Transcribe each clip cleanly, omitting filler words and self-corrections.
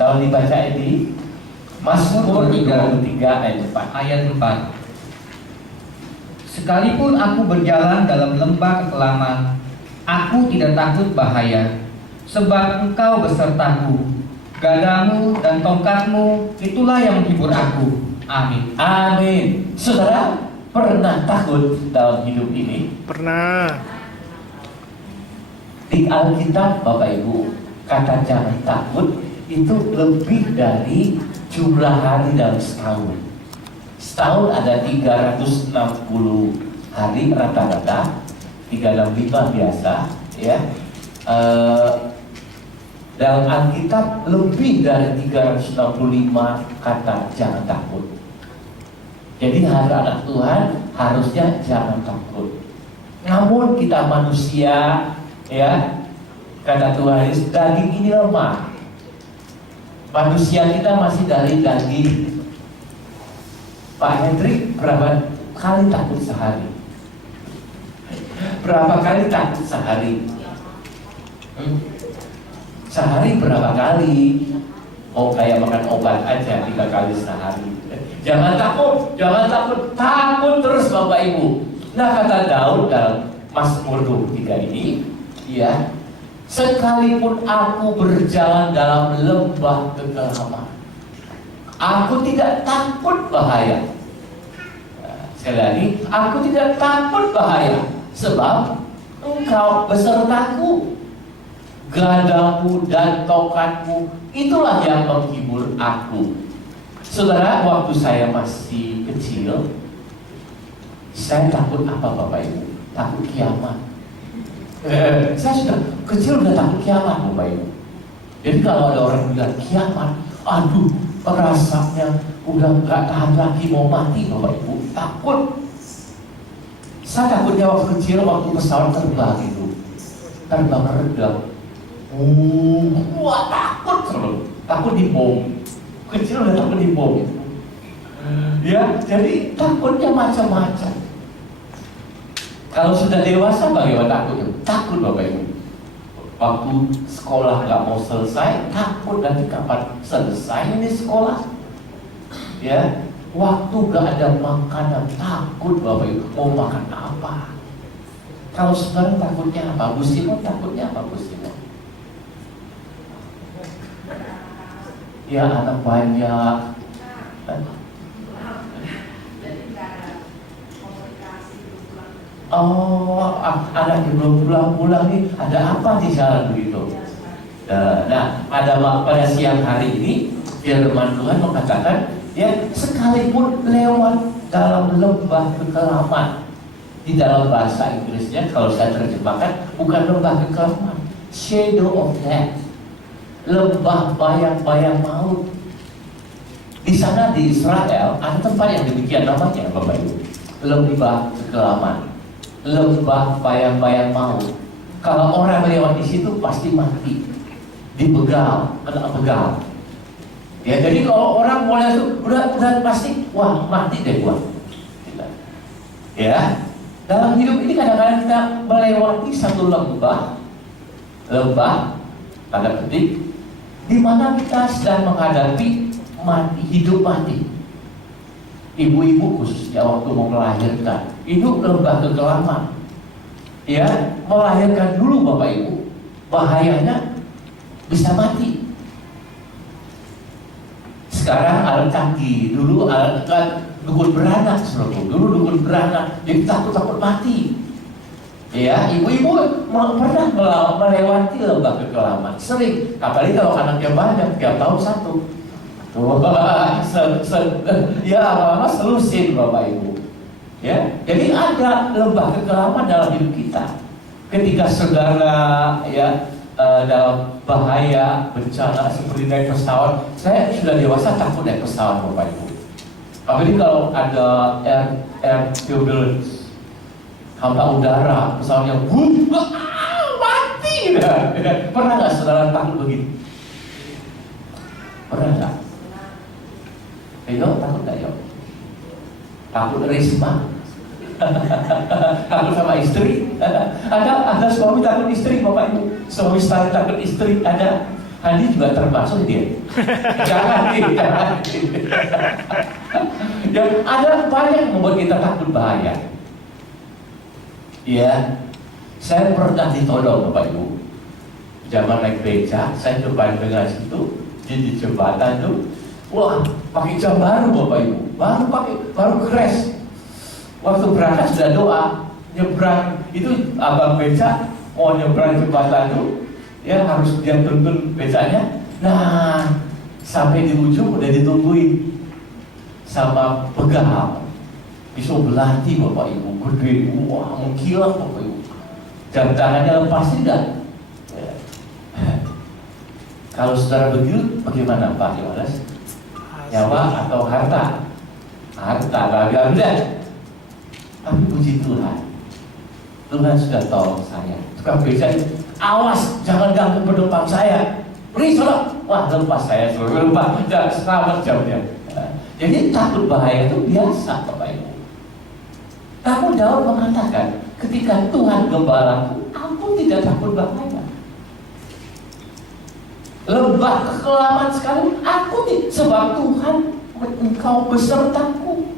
Kalau dibaca di Mazmur 33 ayat 4. Ayat 4. Sekalipun aku berjalan dalam lembah kekelaman, aku tidak takut bahaya, sebab Engkau besertaku. Gadamu dan tongkatmu itulah yang menghibur aku. Amin. Amin. Saudara, pernah takut dalam hidup ini? Pernah. Di Alkitab, Bapak Ibu, kata jangan takut itu lebih dari jumlah hari dalam setahun. Setahun ada 360 hari rata-rata, 365 biasa, ya. Dalam Alkitab lebih dari 365 kata jangan takut. Jadi anak Tuhan harusnya jangan takut. Namun kita manusia, ya, kata Tuhan, daging ini lemah. Manusia kita masih dari daging. Pak Hendrik berapa kali takut sehari? Berapa kali takut sehari? Sehari berapa kali? Oh, kayak makan obat aja 3 kali sehari. Jangan takut, takut terus Bapak Ibu. Nah, kata Daud dalam Mazmur 23 ini, ya, sekalipun aku berjalan dalam lembah kegelapan, aku tidak takut bahaya. Sekali lagi, aku tidak takut bahaya, sebab Engkau besertaku. Gadamu dan tongkatmu itulah yang menghibur aku. Saudara, waktu saya masih kecil, saya takut apa Bapak Ibu? Takut kiamat. Saya sudah kecil udah takut kiamat Bapak Ibu. Jadi kalau ada orang bilang kiamat, aduh, rasanya udah nggak tahan lagi mau mati Bapak Ibu. Takut. Saya takutnya waktu kecil, waktu pesawat terbang itu, terbang redang. Wah, takut di bom. Kecil udah takut di bom. Ya, jadi takutnya macam-macam. Kalau sudah dewasa bagaimana takutnya? Takut Bapak Ibu. Waktu sekolah nggak mau selesai, takut nanti kapan selesai ini sekolah. Ya, waktu nggak ada makanan, takut Bapak Ibu. Mau makan apa? Kalau sekarang takutnya apa? Bu Simon takutnya apa Bu Simon? Ya, anak banyak. Oh, anak belum pulang nih. Ada apa di sana begitu? Nah, pada siang hari ini firman Tuhan mengatakan, ya, sekalipun lewat dalam lembah kekelaman. Di dalam bahasa Inggrisnya, kalau saya terjemahkan, bukan lembah kekelaman, shadow of death. Lembah bayang-bayang maut. Di sana di Israel ada tempat yang demikian namanya Bapak Ibu, lembah kekelaman, lembah bayang-bayang maut. Kalau orang lewat di situ pasti mati, dibegal, kena begal. Ya, jadi kalau orang mulai itu udah pasti, wah mati deh gua. Ya, dalam hidup ini kadang-kadang kita melewati satu lembah tanda petik, di mana kita sedang menghadapi mati, hidup mati. Ibu-ibu khususnya waktu mau melahirkan, itu lembah kekelaman. Ya, melahirkan dulu Bapak Ibu, bahayanya bisa mati. Sekarang alat canggih, dulu alat dukun beranak, dulu dukun beranak, jadi takut mati. Ya, ibu-ibu pernah melewati lembah kekelaman, sering. Apalagi kalau anaknya banyak, tiap tahun satu. Ya, lama-lama selusin Bapak Ibu. Ya, jadi ada lembah kekelaman dalam hidup kita. Ketika saudara, ya, dalam bahaya bencana seperti naik pesawat, saya sudah dewasa takut naik pesawat Bapak Ibu. Apalagi kalau ada air turbulence, hamba udara, pesawatnya mati. Pernah nggak saudara takut begitu? Pernah nggak? Ayo, takut nggak yo? Takut risma? Takut sama istri? Ada suami takut istri Bapak Ibu, suami takut istri ada. Handi juga termasuk dia. Jangan nih, jangan. Ya, ada banyak yang membuat kita takut bahaya. Ya, saya pernah ditodong Bapak Ibu. Zaman naik beca, saya coba dengan situ di jembatan tuh. Wah, pakai jam baru Bapak Ibu, baru crash. Waktu berangkat sudah doa, nyebrang itu abang beca mau nyebrang jembatan tuh, ya harus dia tuntun becanya. Nah, sampai di ujung udah ditungguin sama pegal, pisau belati Bapak Ibu, gede, wah mengkilat Bapak Ibu. Jam tangannya lepas tidak? Ya. Kalau saudara begitu, bagaimana Pak Yohanes? Nyawa atau harta? Harta, gak ada. Tapi puji Tuhan, Tuhan sudah tolong saya. Tukang beca, awas, jangan ganggu penumpang saya. Risau, wah lepas saya, lepas, jangan selamat jamnya. Jadi takut bahaya itu biasa Bapak Ibu. Namun Daud mengatakan, ketika Tuhan gembalaku, aku tidak takut bahaya. Lembah kekelaman sekali, aku tidak, sebab Tuhan, Engkau besertaku.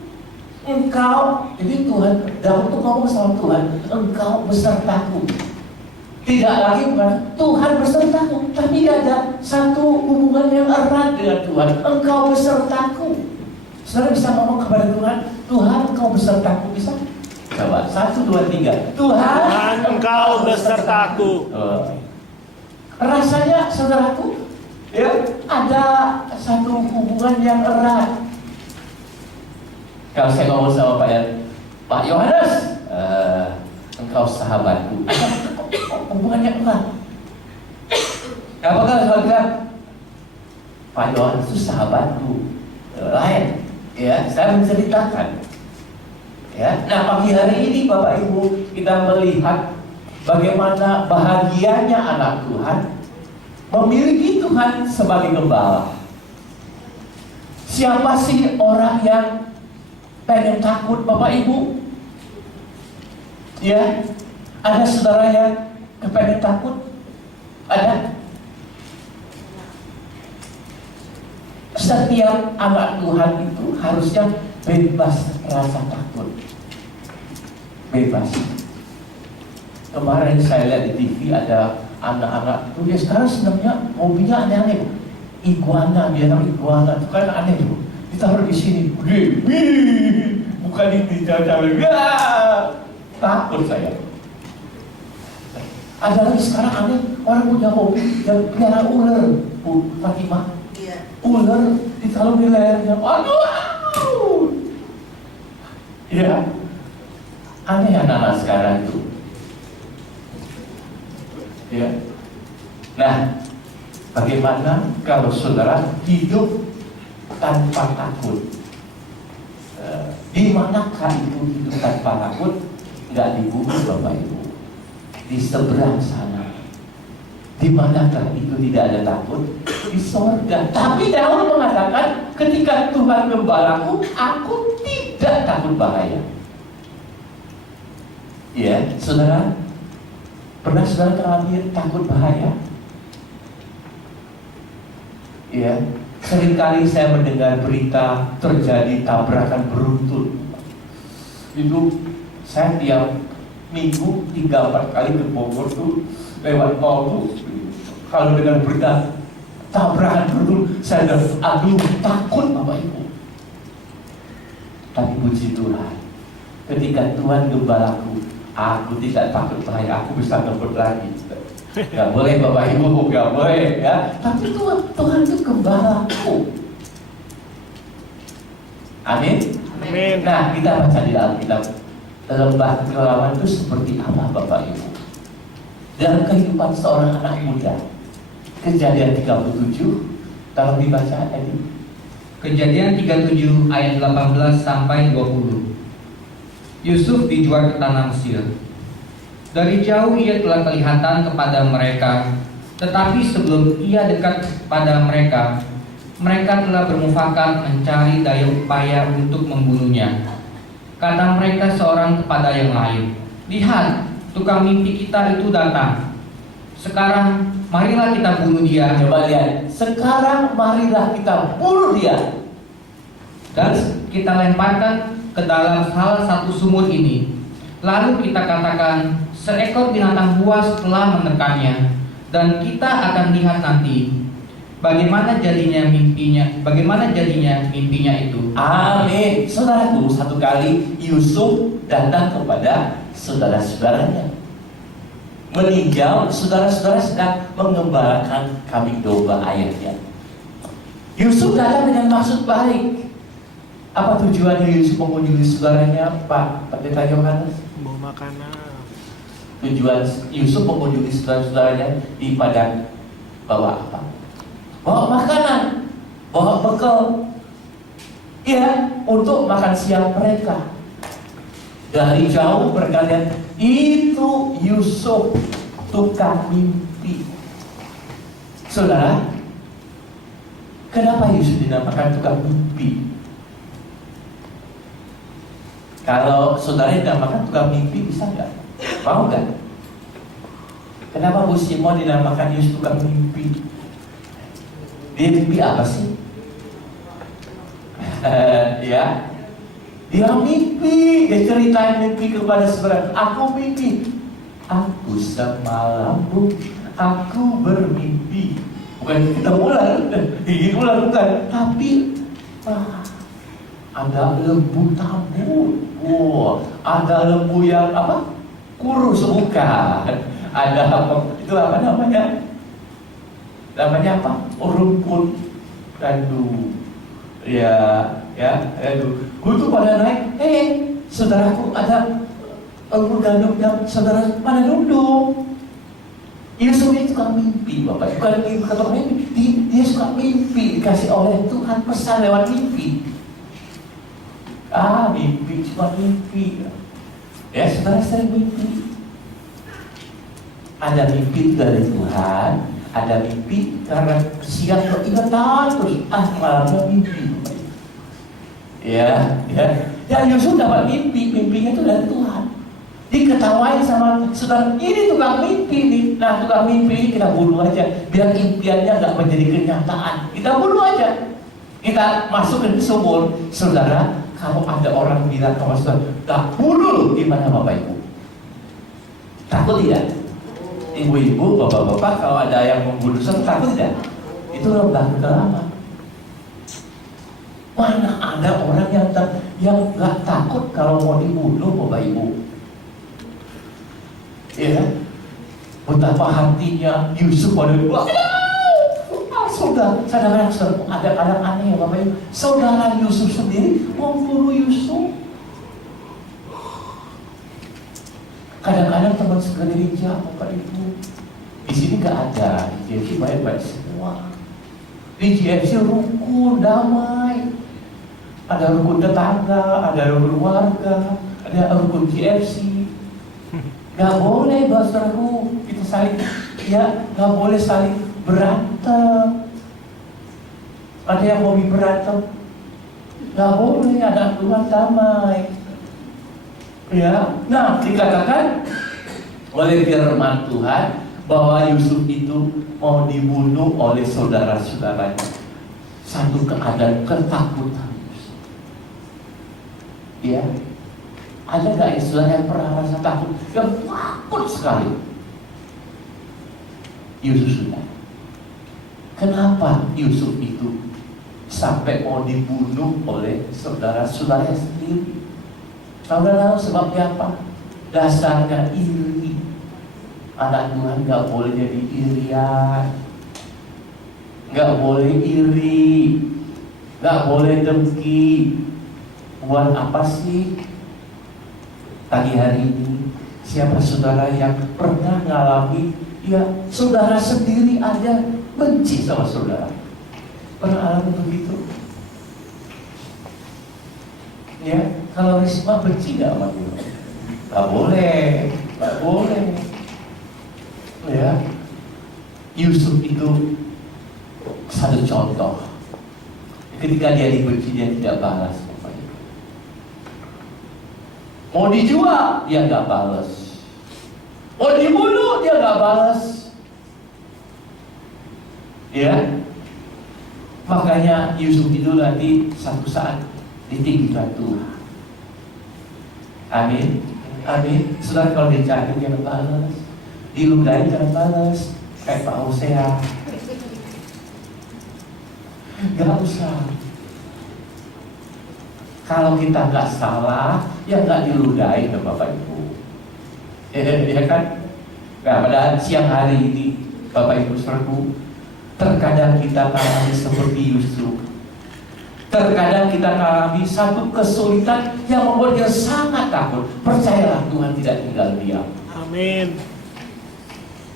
Engkau, jadi Tuhan, Daud itu ngomong sama Tuhan, Engkau besertaku. Tidak lagi bukan Tuhan besertaku, tapi ada satu hubungan yang erat dengan Tuhan. Engkau besertaku. Saudara bisa ngomong kepada Tuhan, Tuhan Engkau besertaku, bisa? Coba, 1, 2, 3. Tuhan Engkau besertaku. Rasanya saudaraku, ya ada satu hubungan yang erat. Kalau saya ngomong sama Pak Yohanes, engkau sahabatku. Hubungan yang erat. Apakah saudara Pak Yohanes itu sahabatku? Lain. Ya, saya menceritakan. Ya, nah pagi hari ini Bapak Ibu kita melihat bagaimana bahagianya anak Tuhan memiliki Tuhan sebagai gembala. Siapa sih orang yang pengen takut Bapak Ibu? Ya, ada saudara yang pengen takut? Ada? Setiap anak Tuhan itu harusnya bebas rasa takut. Bebas. Kemarin saya lihat di TV ada anak-anak tuh, ya sekarang senangnya hobinya aneh-aneh. Iguana, dia tahu iguana itu kan aneh tuh. Ditaruh di sini, gede, bukan di jalan-jalan. Ya, takut saya. Ada lagi sekarang aneh, orang punya hobi yang pelihara ular, Bu Fatimah. Ular ditaruh di lehernya, aduh. Ya, aneh anak-anak sekarang itu. Ya. Nah, bagaimana kalau saudara hidup tanpa takut? Di manakah itu hidup tanpa takut? Tidak di bumi Bapak Ibu, di seberang sana. Di manakah itu tidak ada takut? Di sorga. Tapi Daud mengatakan, ketika Tuhan gembalaku, aku tidak takut bahaya. Ya, saudara, pernah saudara mengalami takut bahaya? Ya, seringkali saya mendengar berita terjadi tabrakan beruntun. Itu saya tiap minggu 3-4 kali ke Bogor tuh lewat tol tuh, kalau dengar berita tabrakan beruntun, saya aduh takut Bapak Ibu. Tapi puji Tuhan, ketika Tuhan gembalaku, aku tidak takut bahaya, aku bisa ngebut lagi. Gak boleh Bapak Ibu, gak boleh ya. Tapi Tuhan itu gembalaku. Amin. Amin. Nah, kita baca di Alkitab, lembah kekelaman itu seperti apa Bapak Ibu? Dalam kehidupan seorang anak muda. Kejadian 37, tolong dibaca tadi. Kejadian 37 ayat 18 sampai 20. Yusuf dijual ke tanah Mesir. Dari jauh ia telah kelihatan kepada mereka, tetapi sebelum ia dekat pada mereka, mereka telah bermufakat mencari daya upaya untuk membunuhnya. Kata mereka seorang kepada yang lain, "Lihat, tukang mimpi kita itu datang. Sekarang marilah kita bunuh dia Coba lihat. Sekarang marilah kita bunuh dia. dan kita lemparkan ke dalam salah satu sumur ini. Lalu kita katakan, seekor binatang buas telah menekannya, dan kita akan lihat nanti bagaimana jadinya mimpinya itu. Amin. Saudaraku, satu kali Yusuf datang kepada saudara-saudaranya, meninjau saudara-saudara sedang mengembalakan kambing domba ayahnya. Yusuf datang dengan maksud baik. Apa tujuannya Yusuf mengunjungi saudaranya, Pak Pendeta Yohanes? Bawa makanan. Tujuan Yusuf mengunjungi saudara-saudaranya di padang, bawa apa? Bawa makanan, bawa bekal, ya, untuk makan siang mereka. Dari jauh berkalian, itu Yusuf, tukang mimpi. Saudara, kenapa Yusuf dinamakan tukang mimpi? Kalau saudara dinamakan tukang mimpi, bisa nggak? Mau nggak? Kenapa Bu Simon dinamakan Yusuf tukang mimpi? Dia mimpi apa sih? Ya, dia mimpi. Dia ceritain mimpi kepada saudara. Aku mimpi. Aku semalam, Bu, aku bermimpi. Bukan kita ular, gigi ular bukan. Tapi ada lembu tabur. Ada lembu yang apa? Kurus, bukan. Ada apa? Itu apa namanya? Namanya apa? Rumput gandum. Aduh. Kutu pada naik. Saudaraku, ada rumput gandum yang saudara pada duduk. Yusuf itu suka mimpi, Bapak. Bukan mimpi, kata mimpi. Dia suka mimpi, dikasih oleh Tuhan pesan lewat mimpi. Mimpi, cuma mimpi. Ya, saudara sering mimpi. Ada mimpi dari Tuhan, ada mimpi karena siang keingetan terus, malamnya mimpi. Ya. Yusuf dapat mimpi, mimpinya itu dari Tuhan. Diketawain sama saudara, ini tukang mimpi nih. Nah, tukang mimpi ini kita bunuh aja, biar impiannya nggak menjadi kenyataan. Kita bunuh aja. Kita masukin ke sumur, saudara. Kalau ada orang bilang sama saudara, tak bunuh, gimana Bapak Ibu? Takut tidak? Ibu-ibu, bapak-bapak, kalau ada yang membunuh saudara, takut tidak? Itu lembah lama. Mana ada orang yang nggak takut kalau mau dibunuh, Bapak Ibu? Ya, betapa hatinya Yusuf pada saudara ada aneh ya Bapak Ibu. Saudara Yusuf sendiri membunuh Yusuf. Kadang-kadang teman segelintir Bapak Ibu. Di sini nggak ada, di GFC baik-baik semua. Di GFC rukun, damai. Ada rukun tetangga, ada rukun warga, ada rukun GFC. Nggak boleh, saudaraku, kita saling, nggak boleh saling berantem. Ada yang hobi berantem, nggak boleh, ada aturan damai. Ya, nah dikatakan oleh firman Tuhan bahwa Yusuf itu mau dibunuh oleh saudara-saudaranya. Satu keadaan ketakutan. Ya, ada nggak saudara yang pernah rasa takut? Yang takut sekali. Yusuf sudah. Kenapa Yusuf itu sampai mau dibunuh oleh saudara-saudaranya sendiri? Saudara, sebabnya apa? Dasarnya iri. Anak Tuhan nggak boleh jadi irian, nggak boleh iri, nggak boleh dengki. Buat apa sih? Pagi hari ini, siapa saudara yang pernah ngalami, saudara sendiri aja benci sama saudara? Pernah alami begitu? Ya, kalau Risma benci nggak sama dia? Nggak boleh, nggak boleh. Ya, Yusuf itu satu contoh. Ketika dia dibenci, dia tidak balas. Mau dijual, dia nggak balas. Mau dibunuh, dia nggak balas. Ya, makanya Yusuf itu nanti satu saat ditinggikan Tuhan. Amin, amin. Saudara kalau dicari jangan balas, diludahi jangan balas, kayak Pak Hosea. Gak usah. Kalau kita nggak salah, ya nggak diludahi ke Bapak Ibu. Ya kan? Nah, pada siang hari ini, Bapak Ibu Saudaraku, terkadang kita mengalami seperti Yusuf. Terkadang kita mengalami satu kesulitan yang membuat dia sangat takut. Percayalah, Tuhan tidak tinggal diam. Amin.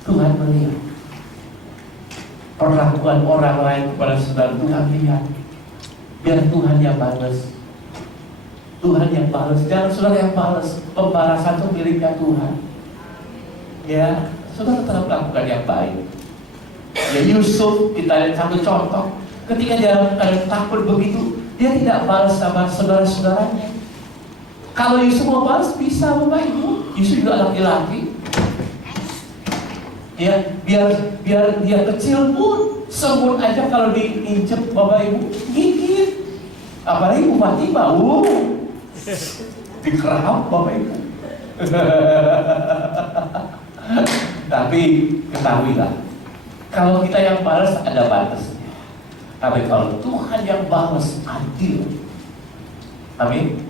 Tuhan melihat perlakuan orang lain kepada saudara. Tuhan lihat. Biar Tuhan yang balas. Tuhan yang balas, jangan saudara yang balas. Pembalasan itu miliknya Tuhan. Ya, saudara tetap lakukan yang baik. Ya, Yusuf, kita lihat satu contoh. Ketika dia takut begitu, dia tidak balas sama saudara-saudaranya. Kalau Yusuf mau balas, bisa Bapak Ibu. Yusuf juga laki-laki. Ya, biar dia kecil pun, semut aja kalau diinjek Bapak Ibu, gigit. Apalagi bupati bau, dikerap Bapak Ibu. Tapi ketahuilah, kalau kita yang balas ada batasnya. Tapi kalau Tuhan yang balas adil. Amin.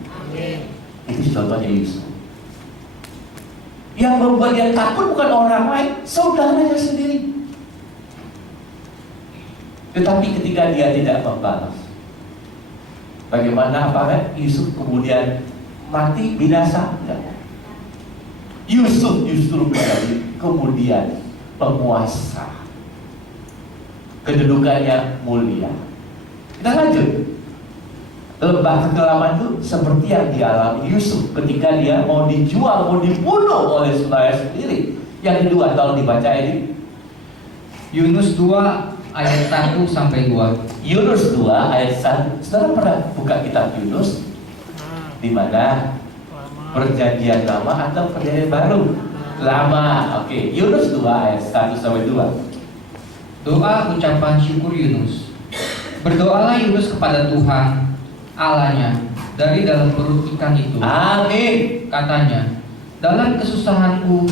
Itu contohnya Yusuf. Yang membuat dia takut bukan orang lain, saudaranya sendiri. Tetapi ketika dia tidak membalas, bagaimana apakah Yusuf kemudian mati binasa? Tidak. Yusuf justru menjadi kemudian penguasa. Kedudukannya mulia. Kita lanjut. Lembah kekelaman itu seperti yang dialami Yusuf ketika dia mau dijual, mau dibunuh oleh saudara sendiri. Yang kedua, tolong dibaca ini. Yunus 2 ayat 1 sampai 2. Yunus 2 ayat 1. Saudara pernah buka kitab Yunus? Di mana? Perjanjian lama atau perjanjian baru? Lama. Oke. Yunus 2 ayat 1 sampai 2. Doa ucapan syukur Yunus. Berdoalah Yunus kepada Tuhan Allahnya dari dalam perut ikan itu. Amin. Katanya, dalam kesusahanku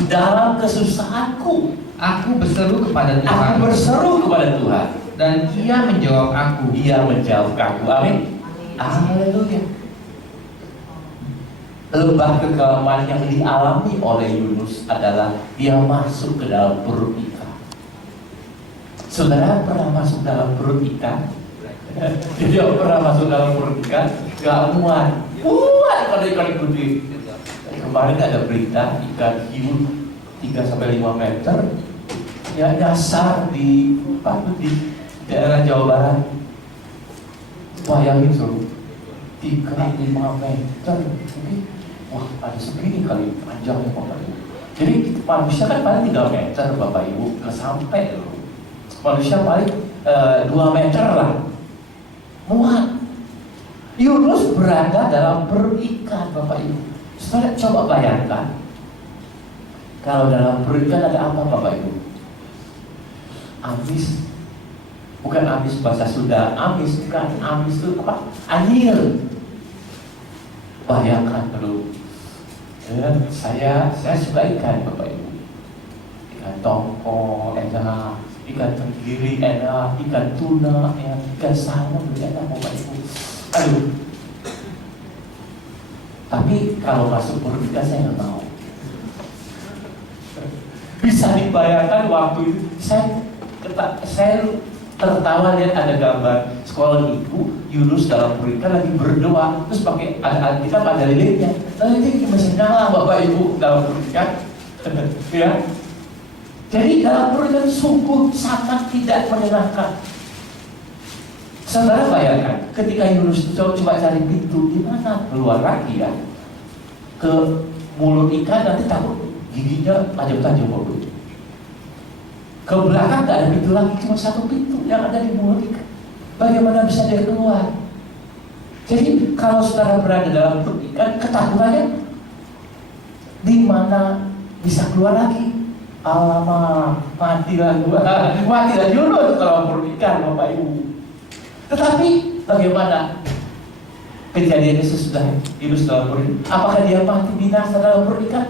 aku berseru kepada Tuhan. Aku berseru kepada Tuhan. Dan Ia menjawab aku. Dia menjawab aku. Amin. Haleluya. Lembah kekelaman yang dialami oleh Yunus adalah dia masuk ke dalam perut ikan. Saudara pernah masuk dalam perut ikan? Dia pernah masuk dalam perut ikan? Gak muat kalau ikan gede. Kemarin ada berita ikan hiu 3-5 meter ya nyasar di daerah Jawa Barat. Bayangin suruh 3-5 meter. Wah, ada segini kali panjangnya Bapak Ibu. Jadi manusia kan paling 3 meter Bapak Ibu, nggak sampai loh. Manusia paling 2 meter lah. Muat. Yunus berada dalam perut ikan Bapak Ibu. Saudara coba bayangkan, kalau dalam perut ikan ada apa Bapak Ibu? Amis. Bukan amis bahasa Sunda, amis bukan. Amis itu apa? Anyir. Bayangkan dulu. Saya suka ikan Bapak Ibu. Ikan tongkol enak, ikan tenggiri enak, ikan tuna enak, ikan salmon enak Bapak Ibu. Aduh. Tapi kalau masuk perut ikan saya nggak mau. Bisa dibayangkan waktu itu saya tertawa lihat ada gambar sekolah ibu Yunus dalam perut ikan lagi berdoa, terus pakai kita ada lilinnya. Lalu itu masih nyala Bapak Ibu dalam perut ikan. Ya. Jadi dalam perut ikan sungguh sangat tidak menyenangkan. Saudara bayangkan, ketika Yunus coba cari pintu, gimana keluar lagi ya? Ke mulut ikan nanti takut giginya tajam-tajam Bapak. Ke belakang gak ada pintu lagi, cuma satu pintu yang ada di mulut ikan. Bagaimana bisa dia keluar? Jadi kalau saudara berada dalam perut ikan, ketakutannya di mana bisa keluar lagi? alamak, matilah Yunus dalam perut ikan, Bapak Ibu. Tetapi bagaimana kejadiannya sesudah Yunus dalam perut ikan? Apakah dia mati binasa dalam perut ikan?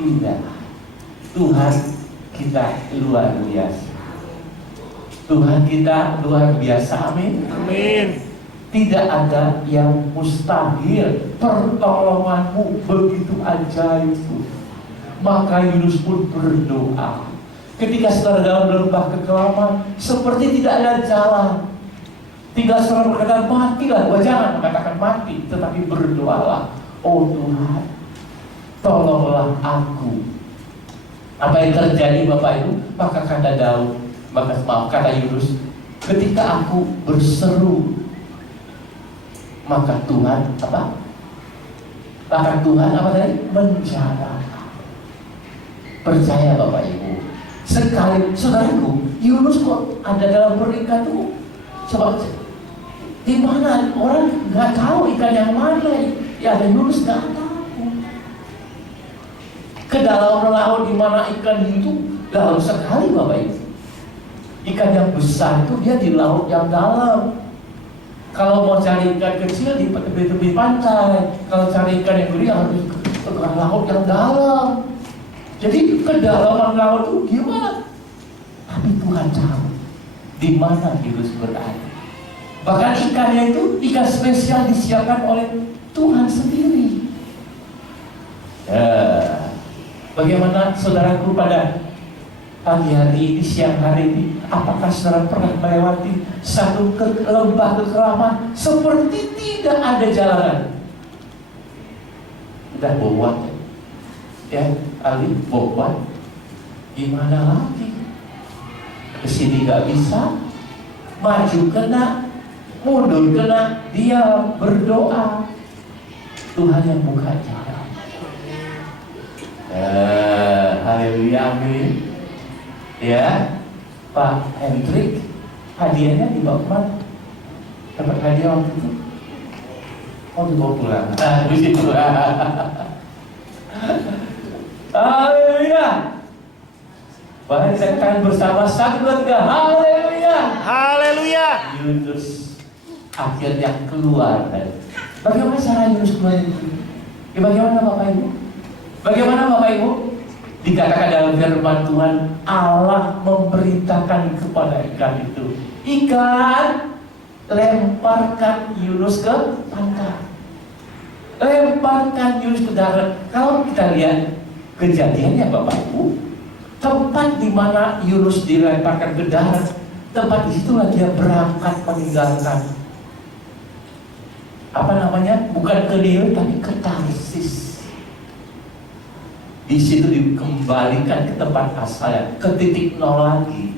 Tidak. Tuhan kita luar biasa. Tuhan kita luar biasa, amin. Amin. Tidak ada yang mustahil. Pertolonganmu begitu ajaib. Maka Yunus pun berdoa. Ketika saudara dalam lembah kekelaman, seperti tidak ada jalan, tinggal saudara berkata, matilah. Jangan mengatakan mati, tetapi berdoalah. Oh Tuhan, tolonglah aku. Apa yang terjadi Bapak Ibu? Maka kata Yunus, ketika aku berseru, maka Tuhan apa? Maka Tuhan apa tadi? Menjawab. Percaya Bapak Ibu. Sekali saudaraku, Yunus kok ada dalam perut ikan tuh? Coba di mana orang nggak tahu ikan yang mana? Ya ada Yunus nggak tahu. Ke dalam laut di mana ikan itu dalam sekali Bapak Ibu. Ikan yang besar itu dia di laut yang dalam. Kalau mau cari ikan kecil di tepi pantai, kalau cari ikan yang gede harus ke laut yang dalam. Jadi kedalaman laut itu gimana? Tapi Tuhan tahu di mana Yunus berada. Bahkan ikannya itu ikan spesial disiapkan oleh Tuhan sendiri. Bagaimana saudaraku pada pagi hari ini, siang hari ini, apakah saudara pernah melewati satu lembah kekelaman seperti tidak ada jalanan? Udah bobot ya, Ali bobot. Gimana lagi? Kesini nggak bisa, maju kena, mundur kena, dia berdoa. Tuhan yang buka jalan. Haleluya, amin. Ya, Pak Hendrik, hadiahnya dibawa kemana? Dapat hadiah waktu itu? Oh, dibawa pulang. Di situ. Haleluya. Bahkan saya akan bersama 1, 2, 3. Haleluya. Haleluya. Yunus akhirnya keluar. Bagaimana cara Yunus keluar itu? Bagaimana Bapak Ibu? Bagaimana Bapak Ibu? Dikatakan dalam firman Tuhan, Allah memerintahkan kepada ikan itu, ikan, lemparkan Yunus ke pantai, lemparkan Yunus ke darat. Kalau kita lihat kejadiannya Bapak Ibu, tempat di mana Yunus dilemparkan ke darat, tempat disitulah dia berangkat meninggalkan bukan ke Niniwe tapi ke Tarsis. Di situ dikembalikan ke tempat asalnya, ke titik nol lagi.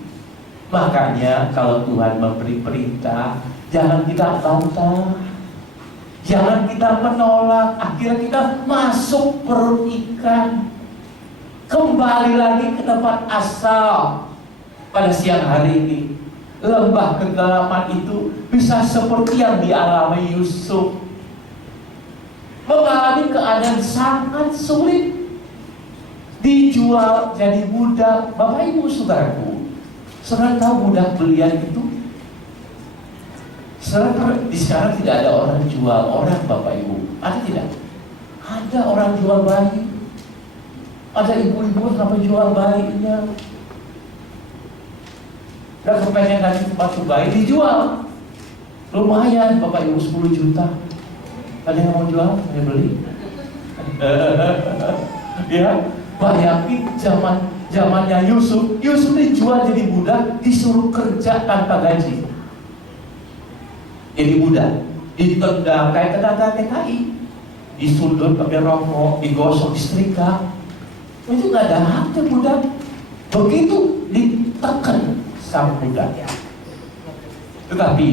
Makanya kalau Tuhan memberi perintah, jangan kita bantah, jangan kita menolak. Akhirnya kita masuk perut ikan, kembali lagi ke tempat asal. Pada siang hari ini, lembah kegelapan itu bisa seperti yang dialami Yusuf, mengalami keadaan sangat sulit, dijual jadi budak. Bapak Ibu saudaraku, saudara tahu budak belian itu? Sekarang tidak ada orang jual orang Bapak Ibu. Ada tidak? Ada orang jual bayi. Ada ibu-ibu sampai jual bayinya. Dan kepengen kasih sepatu bayi dijual. Lumayan Bapak Ibu, 10 juta. Ada yang mau jual? Saya beli. Ya, bayangin zamannya Yusuf dijual jadi budak, disuruh kerja tanpa gaji. Jadi budak, ditendang kayak tenaga TKI, disundut pakai rokok, digosok, disetrika. Itu nggak ada haknya budak. Begitu ditekan sang budak. Tetapi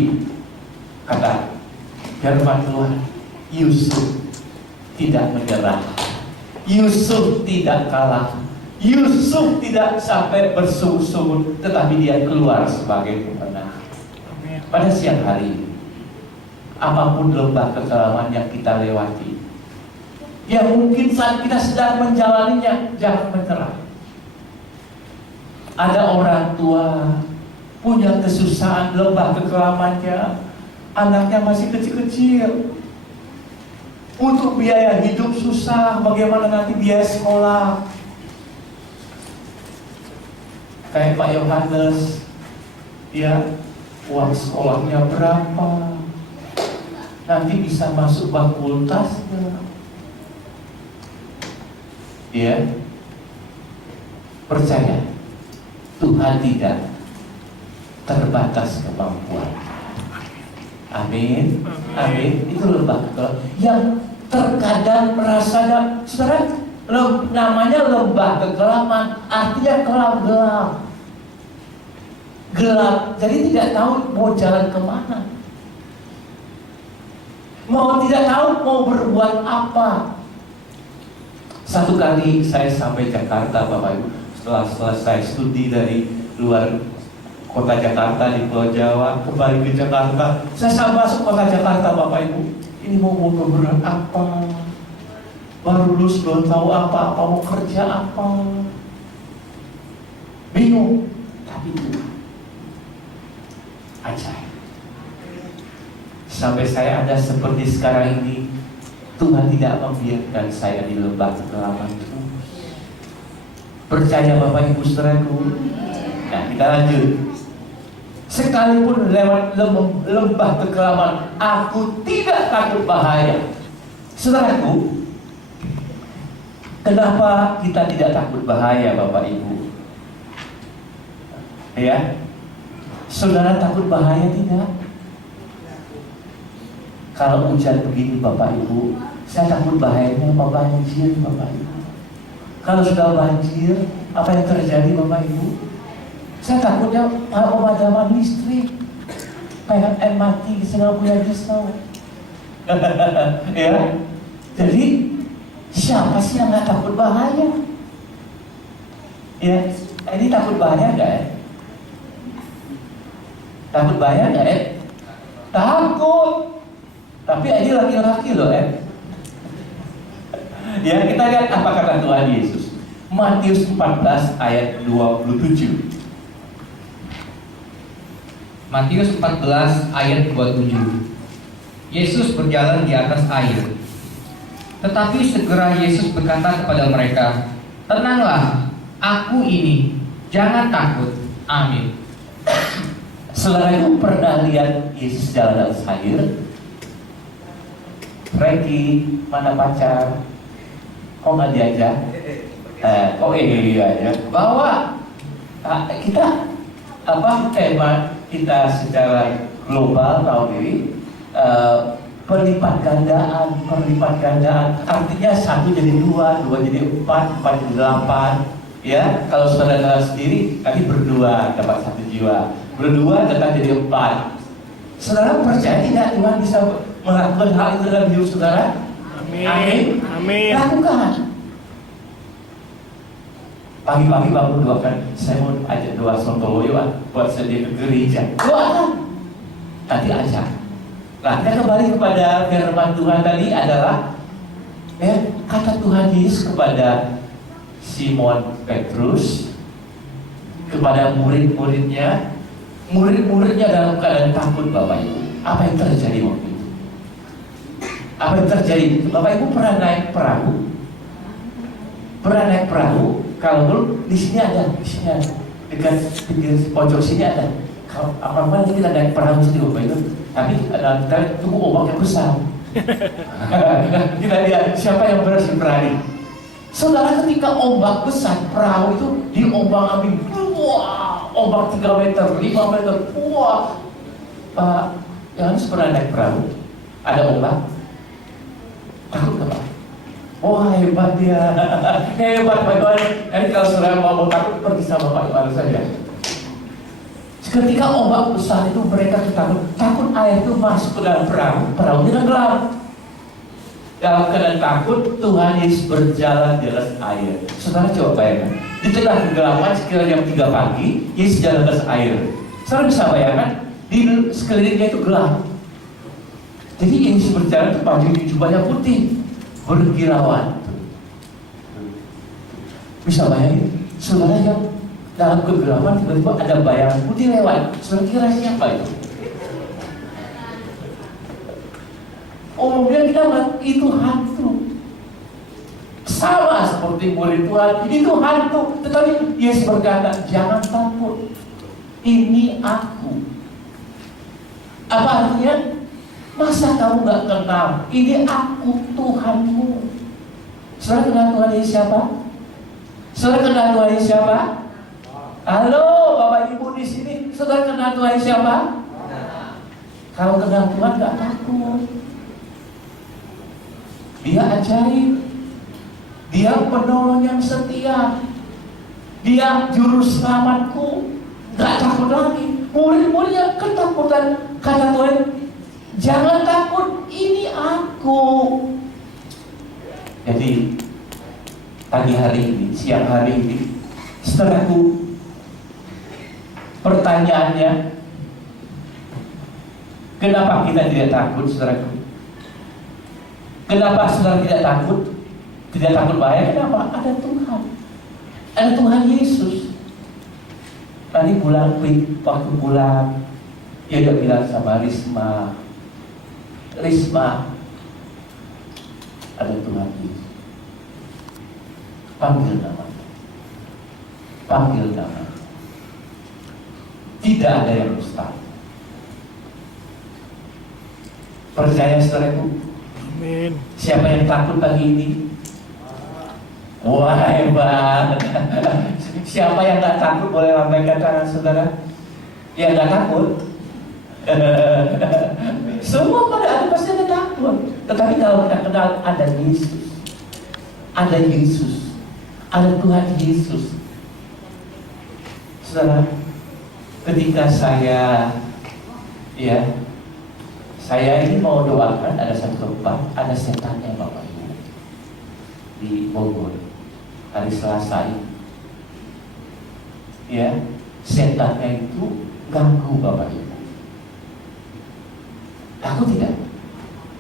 kata firman Tuhan, Yusuf tidak menyerah, Yusuf tidak kalah, Yusuf tidak sampai bersungut-sungut, tetapi dia keluar sebagai pemenang. Pada siang hari ini, apapun lembah kekelaman yang kita lewati, ya mungkin saat kita sedang menjalaninya, jangan menyerah. Ada orang tua punya kesusahan, lembah kekelamannya, anaknya masih kecil-kecil. Untuk biaya hidup susah, bagaimana nanti biaya sekolah? Kayak Pak Yohanes, ya, uang sekolahnya berapa? Nanti bisa masuk fakultasnya. Ya, percaya Tuhan tidak terbatas kemampuan. Amin, amin. Itu lembah kekelaman yang terkadang rasanya, saudara, namanya lembah kekelaman, artinya kelam gelap, gelap. Jadi tidak tahu mau jalan kemana, tidak tahu mau berbuat apa. Satu kali saya sampai Jakarta, Bapak Ibu, setelah selesai studi dari luar kota Jakarta di Pulau Jawa, kembali ke Jakarta. Saya masuk kota Jakarta, Bapak Ibu. Ini mau berat apa? Baru lulus, belum tahu apa-apa, mau kerja apa? Bingung. Tapi itu ajaib. Sampai saya ada seperti sekarang ini, Tuhan tidak membiarkan saya di lembah kekelaman itu. Percaya Bapak Ibu saudaraku. Nah, kita lanjut. Sekalipun lewat lembah kekelaman, aku tidak takut bahaya. Saudaraku, kenapa kita tidak takut bahaya, Bapak Ibu? Ya, saudara takut bahaya tidak? Kalau hujan begini, Bapak Ibu, saya takut bahayanya apa banjir, Bapak Ibu. Kalau sudah banjir, apa yang terjadi, Bapak Ibu? Saya takutnya pemadaman listrik, PLN mati, sedang punya desa. Ya, jadi siapa sih yang nggak takut bahaya? Ya, ini takut bahaya nggak ya? Takut bahaya nggak ya? Takut. Tapi ini laki-laki loh ya. Ya, kita lihat apa kata Tuhan Yesus. Matius 14 ayat 27. Matius 14 ayat 27. Yesus berjalan di atas air. Tetapi segera Yesus berkata kepada mereka, "Tenanglah, aku ini, jangan takut." Amin. Saudara itu pernah lihat Yesus jalan atas air? Frankie, mana pacar? Kok nggak diajak? Kok iya aja? Bahwa kita tema kita secara global tahun ini perlipat gandaan. Artinya 1 jadi 2, 2 jadi 4, 4 jadi 8. Ya, kalau saudara sendiri nanti berdua dapat 1 jiwa, berdua tetap jadi 4. Saudara percaya tidak Tuhan bisa melakukan hal itu dalam hidup saudara? Amin. Amin. Lakukan. Pagi-pagi bangun doakan, saya mau ajak doa sontoloyo buat saya ke gereja. Doakan. Nanti ajak. Nah, kita kembali kepada firman Tuhan tadi adalah kata Tuhan Yesus kepada Simon Petrus, kepada murid-muridnya dalam keadaan takut, Bapak Ibu. Apa yang terjadi waktu itu? Apa yang terjadi? Bapak Ibu pernah naik perahu? Kalau dulu di sini ada, dekat pojok sini ada. Kalau apa-apa kita naik perahu sini, Bapak Ibu. Tapi kita tunggu ombak yang besar. Kita lihat siapa yang berhasil berani. Saudara, ketika ombak besar, perahu itu diombang-ambing. Wah, ombak 3 meter, 5 meter. Wah, Pak Yohanes pernah naik perahu? Ada ombak? Takut nggak, Pak? Wah, hebat dia. Hebat Pak Yohanes. Jadi kalau saudara mau takut, pergi sama Pak Yohanes saja. Ketika ombak besar itu mereka takut air itu masuk ke dalam perahu. Perahunya tenggelam. Dalam keadaan takut, Tuhan Yesus berjalan di atas air. Saudara coba bayangkan, di tengah kegelapan sekitar jam 3 pagi, Yesus jalan di atas air. Saudara bisa bayangkan, di sekelilingnya itu gelap. Jadi Yesus berjalan itu baju jubahnya putih, berkilauan. Bisa bayangin, saudara yang dalam kegelapan tiba-tiba ada bayangan putih lewat. Saudara kira siapa itu? Umumnya kita bilang itu hantu. Sama seperti murid Tuhan, itu hantu. Tetapi Yesus berkata, jangan takut, ini aku. Apa artinya? Masa kamu gak kenal? Ini aku, Tuhanmu. Saudara kenal Tuhan Yesus siapa? Saudara kenal Tuhan Yesus siapa? Halo, Bapak Ibu di sini. Saudara kenal Tuhan Yesus siapa? Kalau kenal Tuhan gak takut. Dia ajaib. Dia penolong yang setia. Dia juru selamatku. Gak takut lagi. Murid-muridnya ketakutan. Kata Tuhan, jangan takut, ini aku. Jadi pagi hari ini, siang hari ini, setelahku, pertanyaannya, kenapa kita tidak takut, saudaraku? Kenapa saudara tidak takut? Tidak takut bahaya, kenapa? Ada Tuhan. Ada Tuhan Yesus. Tadi waktu pulang, dia udah bilang sama Risma, ada Tuhan Yesus. Panggil nama. Tidak ada yang mustahil. Percaya saudaraku? Amin. Siapa yang takut pagi ini? Wah, hebat. Siapa yang gak takut boleh lambaikan tangan saudara? Yang gak takut? Semua pada ada pasti ada takut. Tetapi kalau kita kenal ada Yesus, ada Tuhan Yesus. Saudara, ketika saya ini mau doakan, ada satu tempat, ada setannya Bapak Ibu di Bogor hari Selasa ini. Ya, setannya itu ganggu Bapak Ibu. Aku tidak.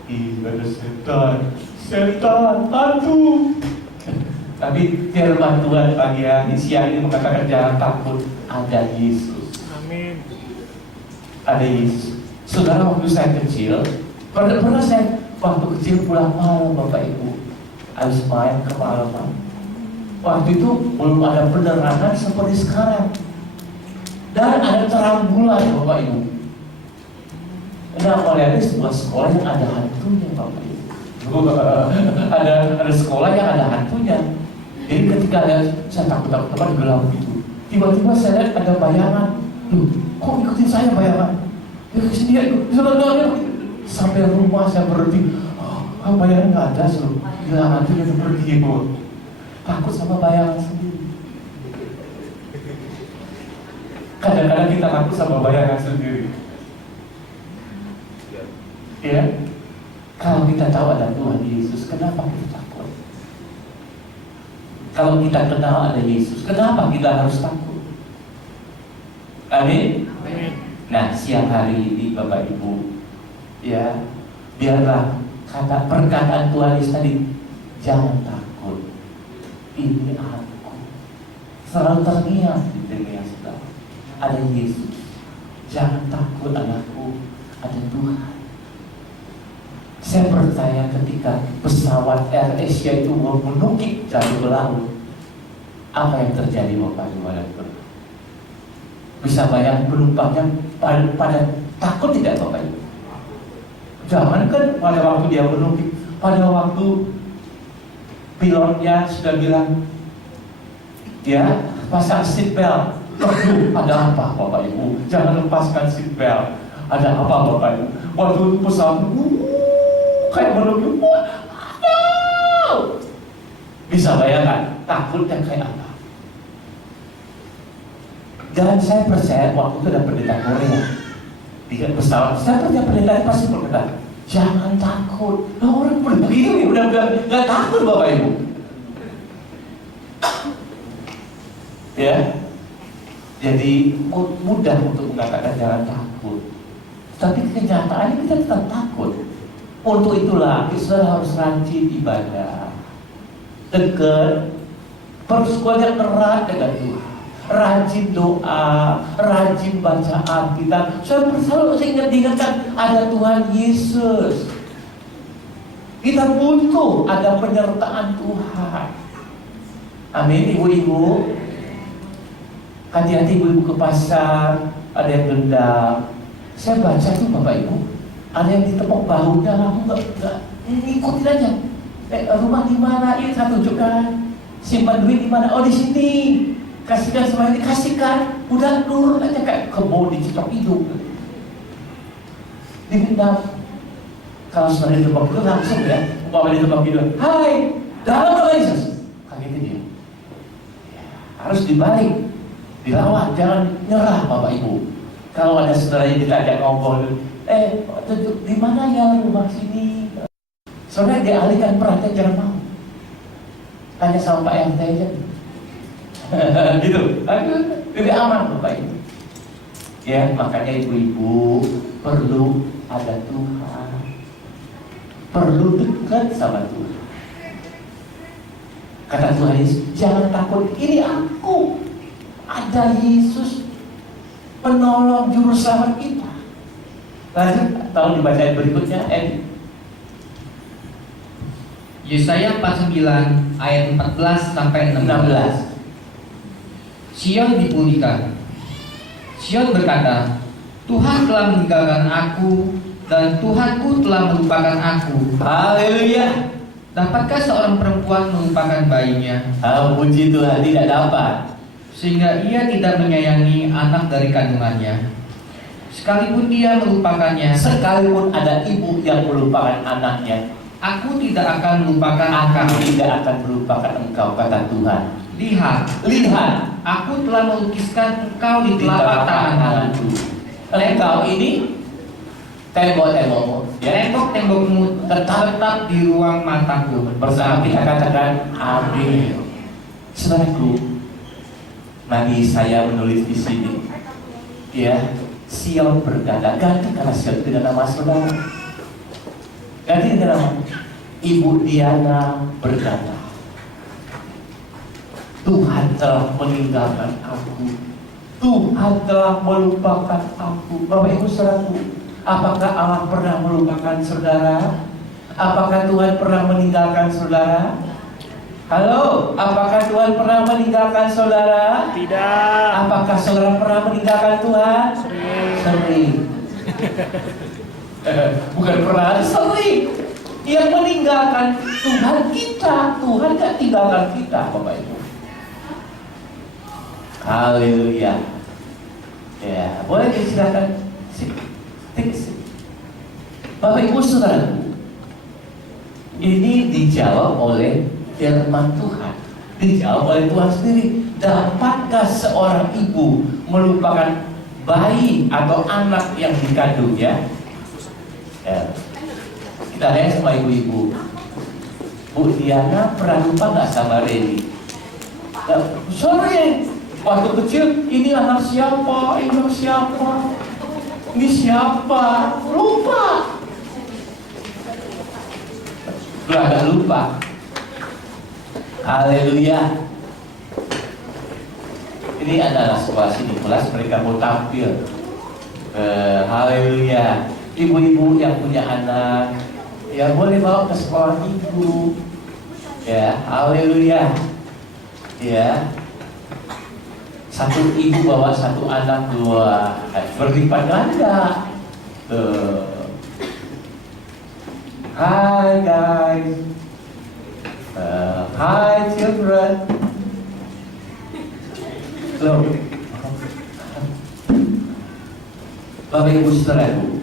Ada setan, hantu. Tapi firman Tuhan pagi hari siang ini mengatakan jangan takut, ada Yesus. Amin. Ada Yesus. Saudara, waktu saya kecil, pernah saya waktu kecil pulang malam Bapak Ibu, habis main kemalaman. Waktu itu belum ada penerangan seperti sekarang, dan ada terang bulan Bapak Ibu. Nah, melihat sebuah sekolah yang ada hantunya Bapak Ibu. Ada sekolah yang ada hantunya. Jadi ketika saya takut-takut gelap itu, tiba-tiba saya lihat ada bayangan. Kok ikutin saya bayangan? Ya kesini ya, sampai rumah saya berhenti. Bayangan nggak ada, hilang hantunya itu pergi Ibu. Takut sama bayangan sendiri. Kadang-kadang kita takut sama bayangan sendiri. Ya, kalau kita tahu ada Tuhan Yesus, kenapa kita takut? Kalau kita kenal ada Yesus, kenapa kita harus takut? Amin. Nah, siang hari ini Bapak Ibu, ya, biarlah perkataan Tuhan Yesus tadi, jangan takut, ini aku. Selalu terngiang di telinga saudara, ada Yesus. Jangan takut anakku, ada Tuhan. Saya percaya ketika pesawat Air Asia itu mau menukik jatuh ke laut, apa yang terjadi Bapak Ibu? Bisa bayang penumpangnya pada takut tidak Bapak Ibu? Jangan kan pada waktu dia menukik, pada waktu pilotnya sudah bilang, ya pasang seatbelt. Aduh, ada apa Bapak Ibu? Jangan lepaskan seatbelt. Ada apa Bapak Ibu? Waktu pesawat kayak menunggu, bisa bayangkan takutnya kayak apa? Dan saya percaya waktu itu ada pendeta Korea di pesawat. Saya percaya pendeta pasti berkata, jangan takut. Nah, orang begini udah nggak takut Bapak Ibu. Ya, jadi mudah untuk mengatakan jangan takut. Tapi kenyataannya kita tetap takut. Untuk itulah kita harus rajin ibadah, dekat, persekutuan yang erat dengan Tuhan. rajin doa, rajin baca Alkitab. Saudara selalu diingatkan ada Tuhan Yesus. Kita butuh ada penyertaan Tuhan. Amin, ibu-ibu. Hati-hati ibu-ibu ke pasar, ada yang dendam. Saya baca tuh Bapak Ibu, ada yang ditepuk bahunya, lalu enggak ikutin aja. Rumah di mana? Ini saya tunjukkan. Simpan duit di mana? Oh, di sini. Kasihkan semua ini, kasihkan. Udah nurut aja kayak kebo dicocok hidup. Dipindah. Kalau sudah di tempat itu langsung ya, umpama di tempat itu, hai, dalam nama Yesus. Kayak gitu dia. Ya, harus dibalik, dilawan, jangan nyerah Bapak Ibu. Kalau ada saudara yang ditanya ngobrol, di mana ya rumah sini? Saudara dialihkan perhatian, jangan mau. Tanya sama Pak RT aja. Gitu, lebih aman Bapak Ibu. Ya, makanya ibu-ibu perlu ada Tuhan. Perlu dekat sama Tuhan. Kata Tuhan Yesus, jangan takut, ini aku. Ada Yesus, penolong juru selamat kita. Lanjut, tolong dibaca berikutnya, Yesaya 49 ayat 14 sampai 16. Sion dipulihkan. Sion berkata, Tuhan telah meninggalkan aku dan Tuhanku telah melupakan aku. Haleluya. Dapatkah seorang perempuan melupakan bayinya? Puji Tuhan, tidak dapat. Sehingga ia tidak menyayangi anak dari kandungannya. Sekalipun dia melupakannya, Sekalipun ada ibu yang melupakan anaknya, aku tidak akan melupakan aku engkau. tidak akan melupakan engkau, kata Tuhan. Lihat, Aku telah melukiskan engkau di di telapak tanganku. tanganku. Engkau ini tembok-tembokmu, ya. Tembok-tembokmu tetap di ruang mataku. Bersama kita katakan amin. Saudaraku, Nabi saya menulis di sini, ya, Sion berkata, gantikanlah Sion dengan nama saudara. Ganti dengan nama Ibu Diana berkata, Tuhan telah meninggalkan aku, Tuhan telah melupakan aku. Bapak Ibu saudaraku, apakah Allah pernah melupakan saudara? Apakah Tuhan pernah meninggalkan saudara? Halo, apakah Tuhan pernah meninggalkan saudara? Tidak. Apakah saudara pernah meninggalkan Tuhan? Sering. Bukan pernah, sering. Yang meninggalkan Tuhan kita. Tuhan gak tinggalkan kita, Bapak Ibu. Haleluya. Ya, boleh disilakan. Bapak Ibu saudara, ini dijawab oleh firman Tuhan, dijawab oleh Tuhan sendiri. Dapatkah seorang ibu melupakan bayi atau anak yang dikandungnya? Ya. Kita lihat sama ibu-ibu. Bu Diana pernah lupa nggak sama Reni? Sorry, waktu kecil ini anak siapa? Ini anak siapa? Ini siapa? Lupa. Lu agak lupa. Haleluya. Ini adalah sebuah sini kelas mereka mau tampil. Haleluya. Ibu-ibu yang punya anak, ya boleh bawa ke sekolah ibu. Ya, haleluya. Ya. Satu ibu bawa satu anak, dua, berlipat ganda. Hi guys. Hi children. Loh. Bapak Ibu saudaraku,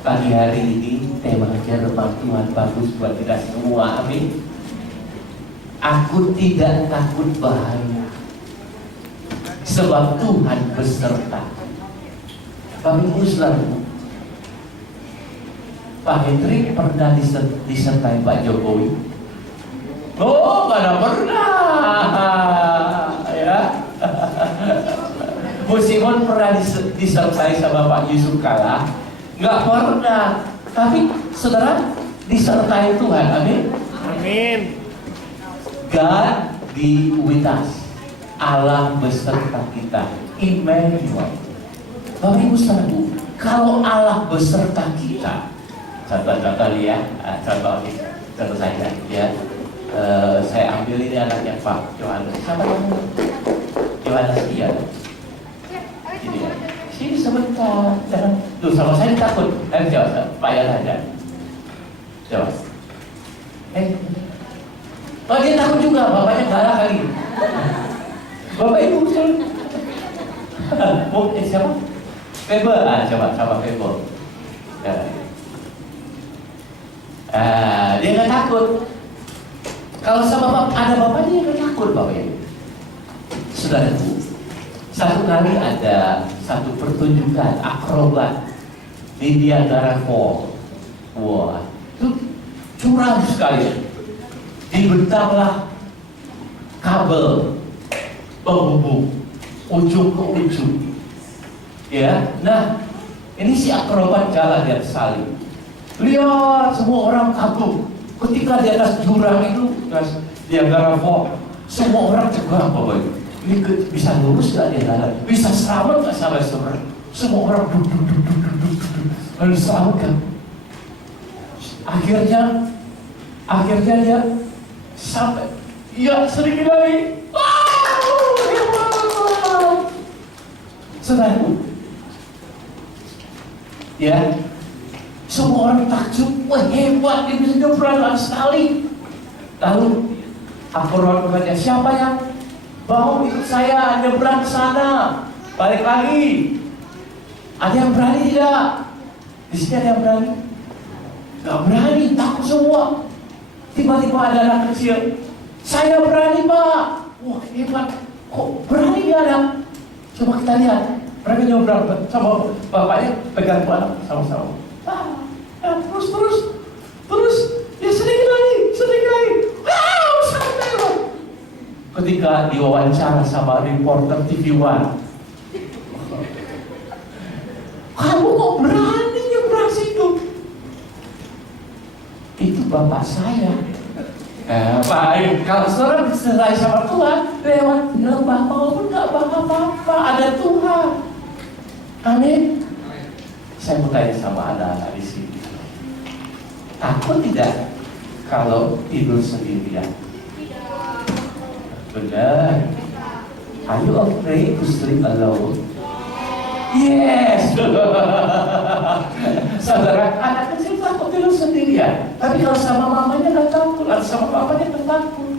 pagi hari ini tema firman Tuhan bagus buat kita semua. Amin. Aku tidak takut bahaya, sebab Tuhan beserta. Bapak Ibu saudaraku, Pak Hendrik pernah disertai Pak Jokowi? Oh, mana pernah, ya. Bu Simon pernah disertai sama Pak Yusuf Kala? Nggak pernah. Tapi saudara disertai Tuhan, amin. Amin. God be with us. Allah beserta kita. Immanuel. Bapak Ibu Saudaraku, kalau Allah beserta kita, contoh ya, contoh saja ya. Saya ambil ini anaknya Pak Yohanes. Siapa namanya? Yohanes dia. Ini ya. Sini sebentar. Jangan. Tuh sama saya takut. Jawab. Pak Yohanes. Jawab. Oh dia takut juga. Bapaknya galak kali. Bapak Ibu siapa? Febo. Coba sama Febo. Dia nggak takut. Kalau sama ada bapaknya yang takut Bapak Ibu. Saudaraku, satu kali ada satu pertunjukan akrobat di Niagara Falls. Wah, itu curam sekali. Dibentanglah kabel penghubung ujung ke ujung. Ya, nah ini si akrobat jalan di atas salib. Lihat semua orang kagum. Ketika di atas jurang itu, Niagara Falls, semua orang tegang Bapak Ibu. Ini bisa lurus gak dia jalan? Bisa selamat gak sampai sore? Semua orang duduk. Lalu selamat kan? Akhirnya dia sampai. Ya sedikit lagi. Wow, saudaraku, ya. Semua orang takjub, wah hebat, dia bisa nyebrang sekali. Lalu akrobat bertanya, siapa yang mau ikut saya nyebrang ke sana? Balik lagi. Ada yang berani tidak? Di sini ada yang berani? Gak berani, takut semua. Tiba-tiba ada anak kecil, saya berani Pak. Wah hebat, kok berani dia ada? Coba kita lihat. Mereka nyebrang sama bapaknya pegang anak sama-sama. Terus, ya sedikit lagi. Wow, sampai. Ketika diwawancara sama reporter TV One, kamu kok berani nyebrang situ? Itu bapak saya. Baik, kalau saudara diserai sama Tuhan, lewat lembah maupun nggak apa-apa, ada Tuhan. Amin. Saya mau tanya sama anak-anak di sini. Takut tidak kalau tidur sendirian? Benar. Are you afraid to sleep alone? Yes. Saudara, anak kecil takut tidur sendirian. Tapi kalau sama mamanya nggak takut, atau sama papanya nggak takut.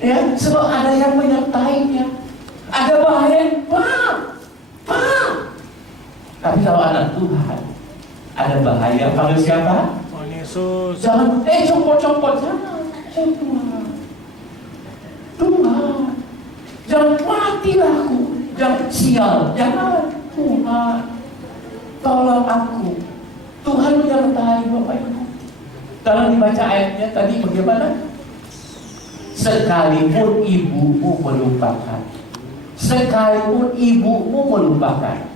Ya, sebab ada yang menyertainya. Ada bahaya, Pak. Tapi kalau anak Tuhan, ada bahaya. Panggil siapa? Tuhan Yesus. Jangan, copot-copot. Tuhan. Jangan matilah aku. Jangan sial. Jangan. Tuhan, tolong aku. Tuhan menyertai Bapak Ibu. Tolong dibaca ayatnya tadi bagaimana? Sekalipun ibumu melupakan. Sekalipun ibumu melupakan.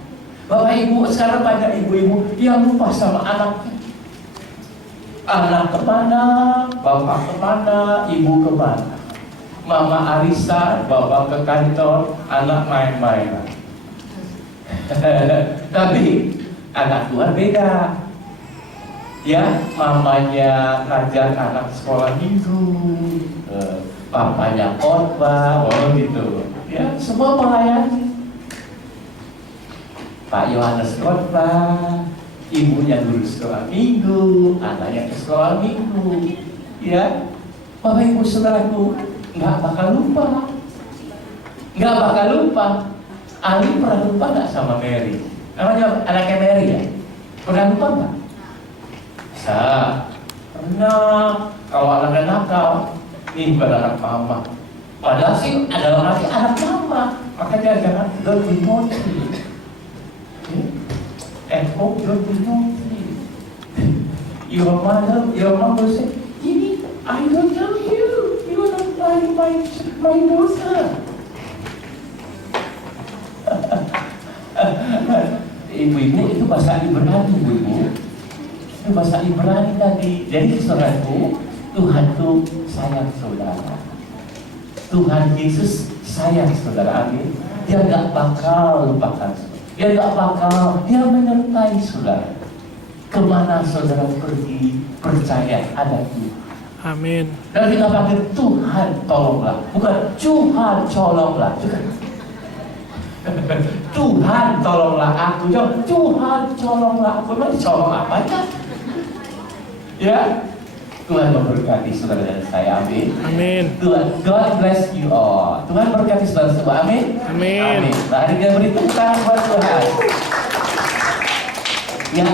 Bapak Ibu, sekarang banyak ibu-ibu yang lupa sama anaknya. Anak kemana, bapak kemana, ibu kemana. Mama arisan, bapak ke kantor, anak main-mainan. Tapi anak Tuhan beda. Ya, mamanya ngajar anak sekolah minggu, papanya khotbah, gitu. Ya, semua melayani. Pak Yohanes khotbah, ibunya dulu sekolah minggu, anaknya ke sekolah minggu. Ya, Bapak Ibu Saudaraku, nggak bakal lupa. Ali pernah lupa nggak sama Mary? Namanya anaknya Mary ya? Pernah lupa nggak? Bisa. Pernah. Kalau anaknya nakal, ini bukan anak mama. Padahal sih adalah nanti anak mama. Makanya jangan don't be naughty. At home don't be naughty. Your mom will say, Ini, I don't know you. You are not my daughter. Ibu-ibu itu bahasa Ibrani, ibu-ibu. Itu bahasa Ibrani tadi. Jadi saudaraku, Tuhan tuh sayang saudara. Tuhan Yesus sayang saudara, amin. Dia nggak bakal lupakan saudara. Dia nggak bakal, dia menyertai saudara. Kemana saudara pergi, percaya ada Tuhan. Amin. Dan kita panggil Tuhan tolonglah, bukan Tuhan colonglah, bukan. Tuhan tolonglah aku, jangan Tuhan colonglah aku. Memang dicolong apa ya? Ya, Tuhan memberkati saudara dan saya, amin. Amin. Tuhan, God bless you all. Tuhan berkati saudara semua, amin. Amin. Mari kita beri tepuk tangan buat Tuhan. Ya,